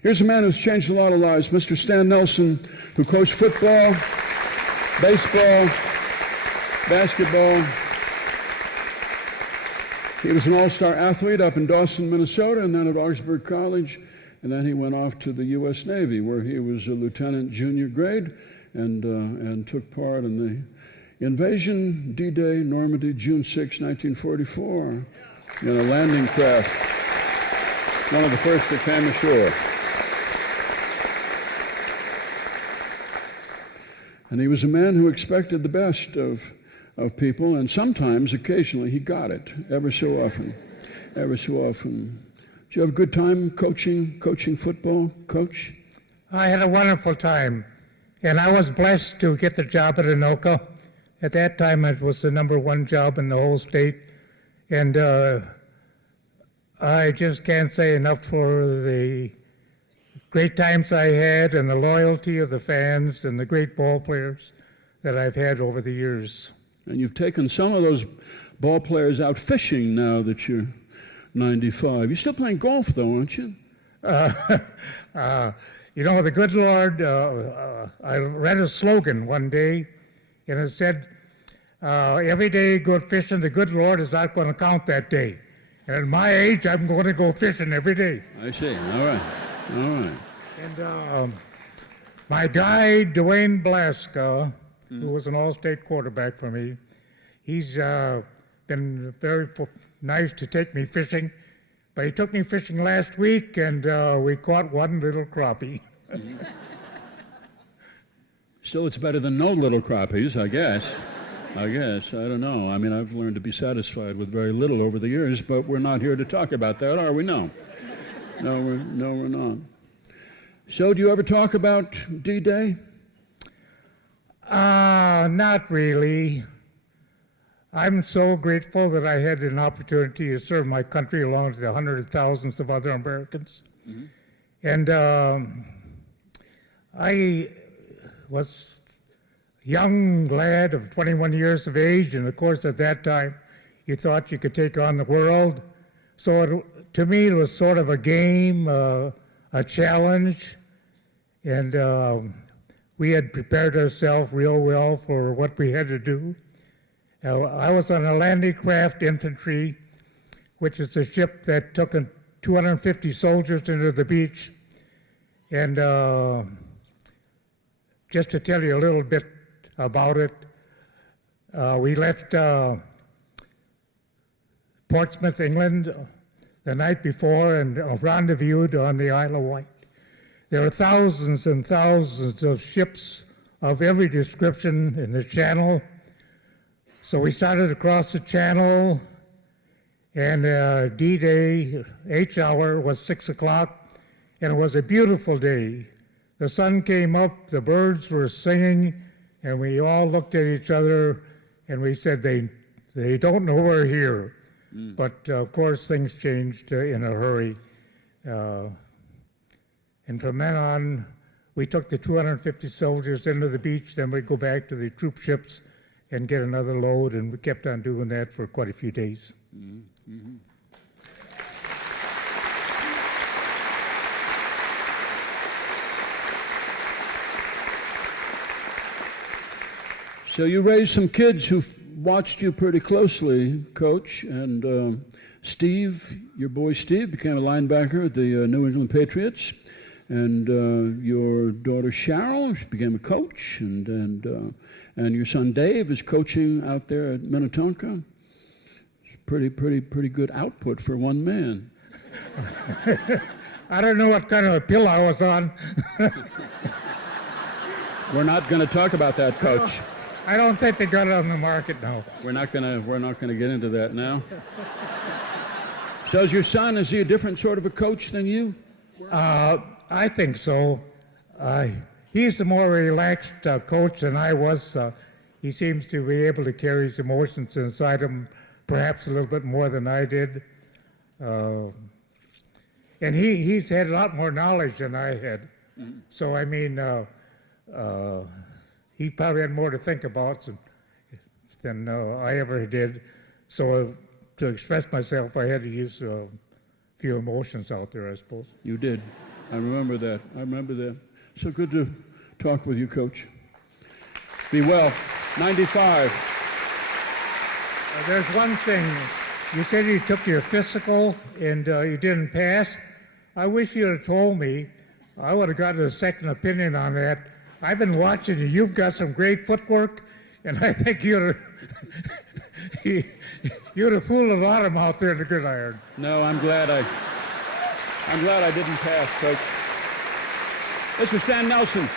Here's a man who's changed a lot of lives, Mr. Stan Nelson, who coached football, baseball, basketball. He was an all-star athlete up in Dawson, Minnesota, and then at Augsburg College. And then he went off to the U.S. Navy, where he was a lieutenant junior grade and took part in the invasion, D-Day, Normandy, June 6, 1944, in a landing craft, one of the first that came ashore. And he was a man who expected the best of people, and sometimes, occasionally, he got it, ever so often. Did you have a good time coaching football, Coach? I had a wonderful time, and I was blessed to get the job at Anoka. At that time, it was the #1 job in the whole state, and I just can't say enough for the great times I had and the loyalty of the fans and the great ball players that I've had over the years. And you've taken some of those ball players out fishing now that you're 95. You're still playing golf, though, aren't you? You know, the good Lord, I read a slogan one day, and it said, every day you go fishing, the good Lord is not going to count that day. And at my age, I'm going to go fishing every day. I see. All right. And my guy, Dwayne Blaska, who was an all-state quarterback for me, he's been very nice to take me fishing. But he took me fishing last week, and we caught one little crappie. Still, it's better than no little crappies, I guess. I don't know. I mean, I've learned to be satisfied with very little over the years, but we're not here to talk about that, are we? No. No, we're not. So, do you ever talk about D-Day? Not really. I'm so grateful that I had an opportunity to serve my country along with the hundreds of thousands of other Americans. Mm-hmm. And I was a young lad of 21 years of age, and of course at that time you thought you could take on the world. So to me it was sort of a game, a challenge, and we had prepared ourselves real well for what we had to do. I was on a landing craft infantry, which is a ship that took 250 soldiers into the beach. And just to tell you a little bit about it, we left Portsmouth, England, the night before and rendezvoused on the Isle of Wight. There are thousands and thousands of ships of every description in the channel. So we started across the channel, and D-Day, H-hour, was 6 o'clock, and it was a beautiful day. The sun came up, the birds were singing, and we all looked at each other, and we said, they don't know we're here. But, of course, things changed in a hurry. And from then on, we took the 250 soldiers into the beach, then we'd go back to the troop ships and get another load, and we kept on doing that for quite a few days. Mm-hmm. So you raised some kids who watched you pretty closely, Coach, and Steve, your boy Steve, became a linebacker at the New England Patriots, and your daughter Cheryl, she became a coach, and your son Dave is coaching out there at Minnetonka. It's pretty good output for one man. I don't know what kind of a pill I was on. We're not going to talk about that, Coach. I don't think they got it on the market now. We're not gonna get into that now. So is your son, is he a different sort of a coach than you? I think so. He's a more relaxed coach than I was. He seems to be able to carry his emotions inside him perhaps a little bit more than I did. And he's had a lot more knowledge than I had. Mm-hmm. So, I mean, he probably had more to think about than I ever did. So to express myself, I had to use a few emotions out there, I suppose. You did. I remember that. I remember that. So good to talk with you, Coach. Be well. 95. There's one thing. You said you took your physical and you didn't pass. I wish you had told me. I would have gotten a second opinion on that. I've been watching you. You've got some great footwork, and I think you'd have fooled a lot of them out there in the gridiron. No, I'm glad I didn't pass, Coach. Mr. Stan Nelson.